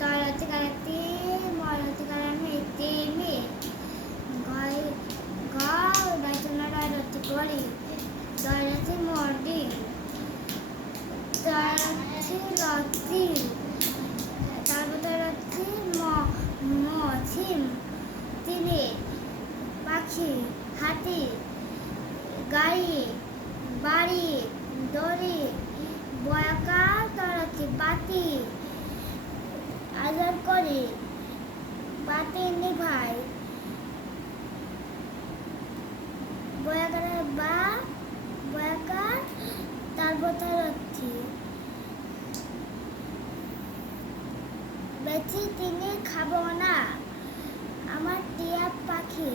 তরতি কারাতি মরতি কারামে তেমে গয় গাও ডাইতনা ডাইরতি করি দয়রতি মর্দি তরতি লতি তারপর তরতি ছিম তিলে পাখি হাতি গাড়ি বাড়ি দড়ি বয়াকা তরতি বাতি আদর করে বাতি নিভাই বয়াকার বা বয়াকার তারপর তরতি বেশি তিনি খাবো না আমার টিয়া পাখি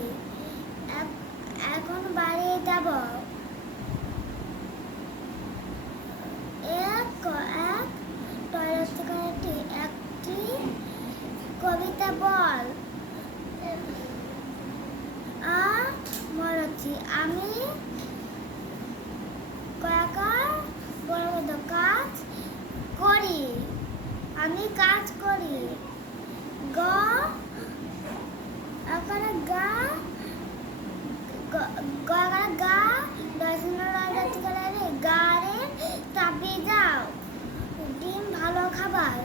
এখন বাড়ি যাব এক এক টয়লেট একটি কবিতা বল মরছি আমি কয়েকবার বড় বড় কাজ করি আমি কাজ করি গ আকারে গা গা গা দর্শন গাড়ে চাপিয়ে যাও ডিম ভালো খাবার